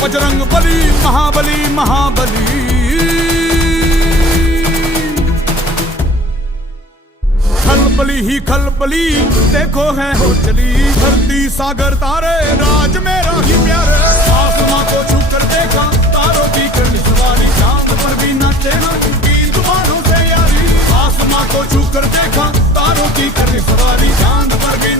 बजरंग बली महाबली महाबली। खलबली ही खलबली देखो है हो चली, धरती सागर तारे राज मेरा ही प्यारे। आसमां को छू कर देखा तारों की करनी सवारी, चांद पर भी नाचे ना की जुबानों से यारी। आसमां को छू कर देखा तारों की करनी सवारी, चांद पर भी